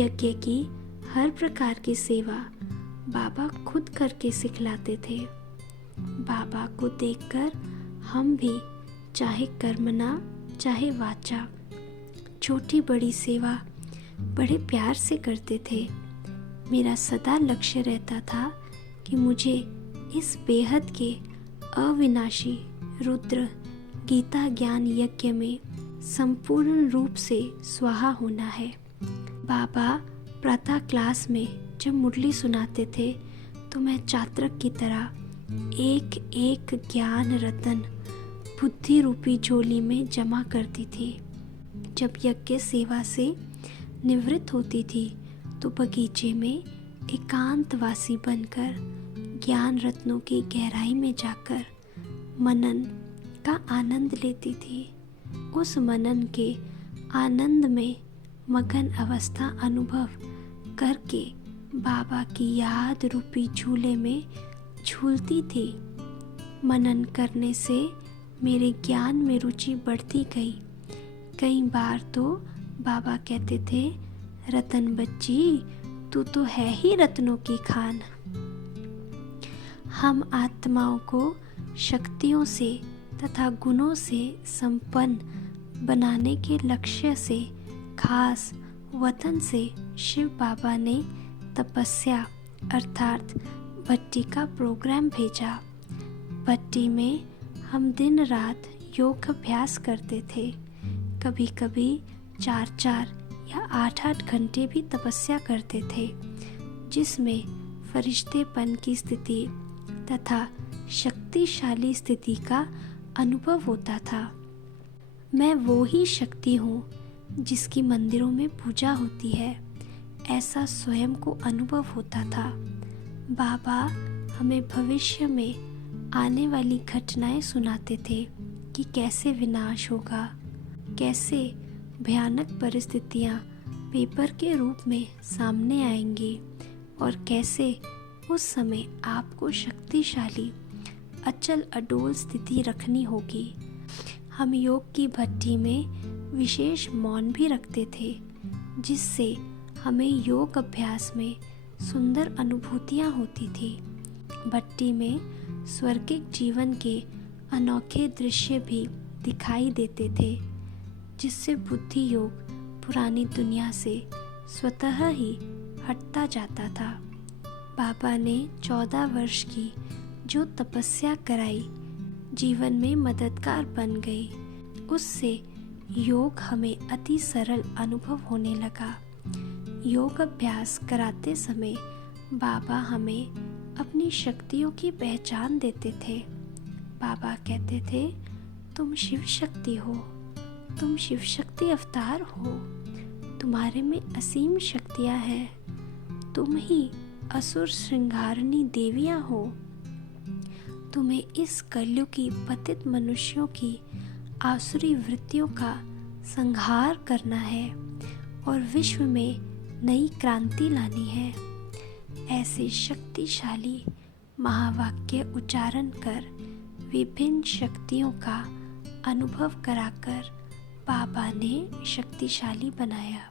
यज्ञ की हर प्रकार की सेवा बाबा खुद करके सिखलाते थे। बाबा को देखकर हम भी चाहे कर्मणा चाहे वाचा छोटी बड़ी सेवा बड़े प्यार से करते थे। मेरा सदा लक्ष्य रहता था कि मुझे इस बेहद के अविनाशी रुद्र गीता ज्ञान यज्ञ में संपूर्ण रूप से स्वाहा होना है। बाबा प्रातः क्लास में जब मुरली सुनाते थे तो मैं चात्रक की तरह एक एक ज्ञान रतन बुद्धि रूपी झोली में जमा करती थी। जब यज्ञ सेवा से निवृत्त होती थी तो बगीचे में एकांतवासी बनकर ज्ञान रत्नों की गहराई में जाकर मनन का आनंद लेती थी। उस मनन के आनंद में मगन अवस्था अनुभव करके बाबा की याद रूपी झूले में झूलती थी। मनन करने से मेरे ज्ञान में रुचि बढ़ती गई। कई बार तो बाबा कहते थे, रतन बच्ची तू तो है ही रत्नों की खान। हम आत्माओं को शक्तियों से तथा गुणों से संपन्न बनाने के लक्ष्य से खास वतन से शिव बाबा ने तपस्या अर्थात भट्टी का प्रोग्राम भेजा। भट्टी में हम दिन रात योग अभ्यास करते थे। कभी कभी 4-4 या 8-8 घंटे भी तपस्या करते थे, जिसमें फरिश्तेपन की स्थिति तथा शक्तिशाली स्थिति का अनुभव होता था। मैं वो ही शक्ति हूँ जिसकी मंदिरों में पूजा होती है, ऐसा स्वयं को अनुभव होता था। बाबा हमें भविष्य में आने वाली घटनाएं सुनाते थे कि कैसे विनाश होगा, कैसे भयानक परिस्थितियां पेपर के रूप में सामने आएंगी और कैसे उस समय आपको शक्तिशाली अचल अडोल स्थिति रखनी होगी। हम योग की भट्टी में विशेष मौन भी रखते थे, जिससे हमें योग अभ्यास में सुंदर अनुभूतियाँ होती थी। भट्टी में स्वर्गिक जीवन के अनोखे दृश्य भी दिखाई देते थे, जिससे बुद्धि योग पुरानी दुनिया से स्वतः ही हटता जाता था। बाबा ने 14 वर्ष की जो तपस्या कराई जीवन में मददगार बन गई। उससे योग हमें अति सरल अनुभव होने लगा। योग अभ्यास कराते समय बाबा हमें अपनी शक्तियों की पहचान देते थे। बाबा कहते थे, तुम शिव शक्ति हो, तुम शिव शक्ति अवतार हो, तुम्हारे में असीम शक्तियाँ हैं, तुम ही असुर श्रृंगारिणी देवियाँ हो। तुम्हें इस कलयुग की पतित मनुष्यों की आसुरी वृत्तियों का संहार करना है और विश्व में नई क्रांति लानी है। ऐसे शक्तिशाली महावाक्य उच्चारण कर विभिन्न शक्तियों का अनुभव कराकर बाबा ने शक्तिशाली बनाया।